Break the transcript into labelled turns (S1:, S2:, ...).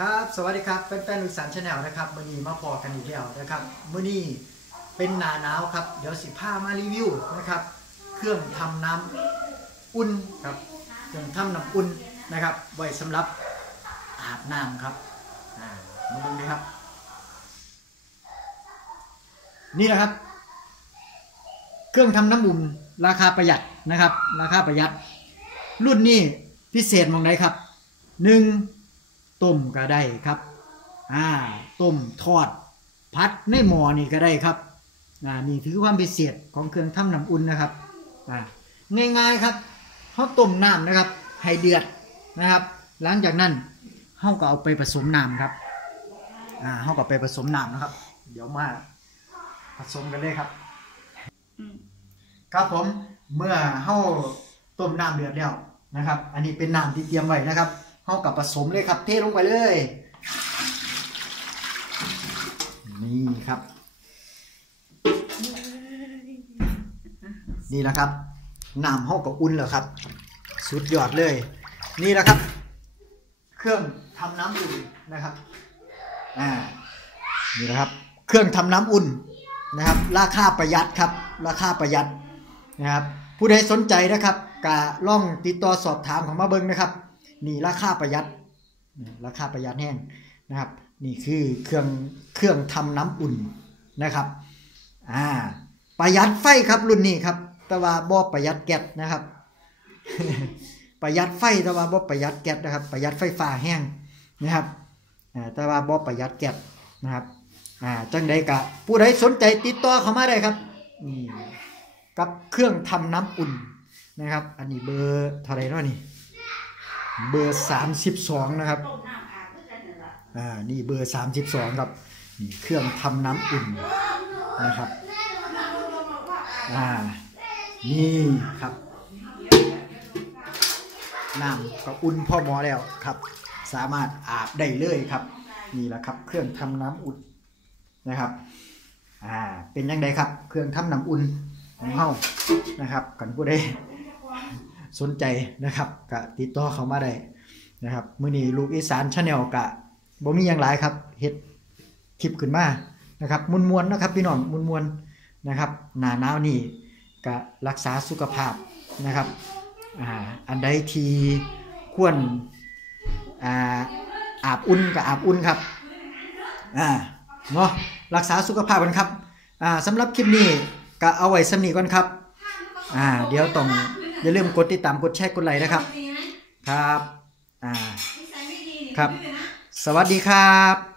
S1: ครับ สวัสดีครับแฟนๆลูกสานชาแนลนะครับมื่อนี้มาพอกันอีกแล้วนะครับมื่อนี้เป็นหนาหนาวครับ เดี๋ยวสิผ้ามารีวิวนะครับ เครื่องทำน้ำอุ่นครับเครื่องทำน้ำอุ่นนะครับไว้สำหรับอาบน้ำครับมาดูเลยครับ นี่แหละครับ เครื่องทำน้ำอุ่นราคาประหยัดนะครับ ราคาประหยัด รุ่นนี้พิเศษมองไหนครับหนึ่ง ต้มก็ได้ครับอ่าต้มทอด พัดในหม้อนี่ก็ได้ครับอ่านี่ถือความพิเศษของเครื่องทำน้ำอุ่นนะครับอ่าง่ายๆครับเขาต้มน้ำนะครับให้เดือดนะครับ หลังจากนั้นเขาก็เอาไปผสมน้ำครับอ่าเขาก็ไปผสมน้ำนะครับ เดี๋ยวมาผสมกันเลยครับ ครับผมเมื่อเฮาต้มน้ำเดือดแล้วนะครับ อันนี้เป็นน้ำที่เตรียมไว้นะครับ เฮากับผสมเลยครับ เทลงไปเลย นี่ครับ นี่แหละครับน้ำเฮากับอุ่นแล้วครับ สุดยอดเลย นี่แหละครับ เครื่องทำน้ำอุ่นนะครับ อ่า นี่นะครับ เครื่องทำน้ำอุ่นนะครับ ราคาประหยัดครับ ราคาประหยัดนะครับ ผู้ใดสนใจนะครับกะล่องติดต่อสอบถามของมาเบิงนะครับ นี่ราคาประหยัดราคาประหยัดแห้งนะครับ นี่คือเครื่องเครื่องทำน้ำอุ่นนะครับอ่าประหยัดไฟครับรุ่นนี้ครับ แต่ว่าบ่ประหยัดแก๊สนะครับ ประหยัดไฟแต่ว่าบ่ประหยัดแก๊สนะครับ ประหยัดไฟฟ้าแห้งนะครับอ่าแต่ว่าบ่ประหยัดแก๊สนะครับอ่าจังใดกะผู้ใดสนใจติดต่อเข้ามาได้ครับนี่กับเครื่องทำน้ำอุ่นนะครับ อันนี้เบอร์เท่าไรเนาะนี่ เบอร์สามสิบสองนะครับ อ่า นี่เบอร์สามสิบสองครับ นี่เครื่องทำน้ำอุ่นนะครับ อ่า นี่ครับ น้ำก็อุ่นพ่อหมอแล้วครับ สามารถอาบได้เลยครับ นี่แหละครับ เครื่องทำน้ำอุ่นนะครับ อ่า เป็นยังไงครับ เครื่องทำน้ำอุ่นของเฮานะครับ กันผู้ใด สนใจนะครับก็ติดต่อเขามาได้นะครับมื้อนี้ลูกอีสานชาแนลกะบ่มีหยังหลายครับเฮ็ดคลิปขึ้นมานะครับมวนๆนะครับพี่น้องมวนๆนะครับหนาหนาวนี่ก็รักษาสุขภาพนะครับอ่าอันใดที่ควรอ่าอาบอุ่นก็อาบอุ่นครับอ่าเนาะรักษาสุขภาพกันครับอ่าสำหรับคลิปนี้ก็เอาไว้สำนีก่อนครับอ่าเดี๋ยวต้อง อย่าลืมกดติดตามกดแชร์กดไลค์นะครับ ครับ อ่า ครับ สวัสดีครับ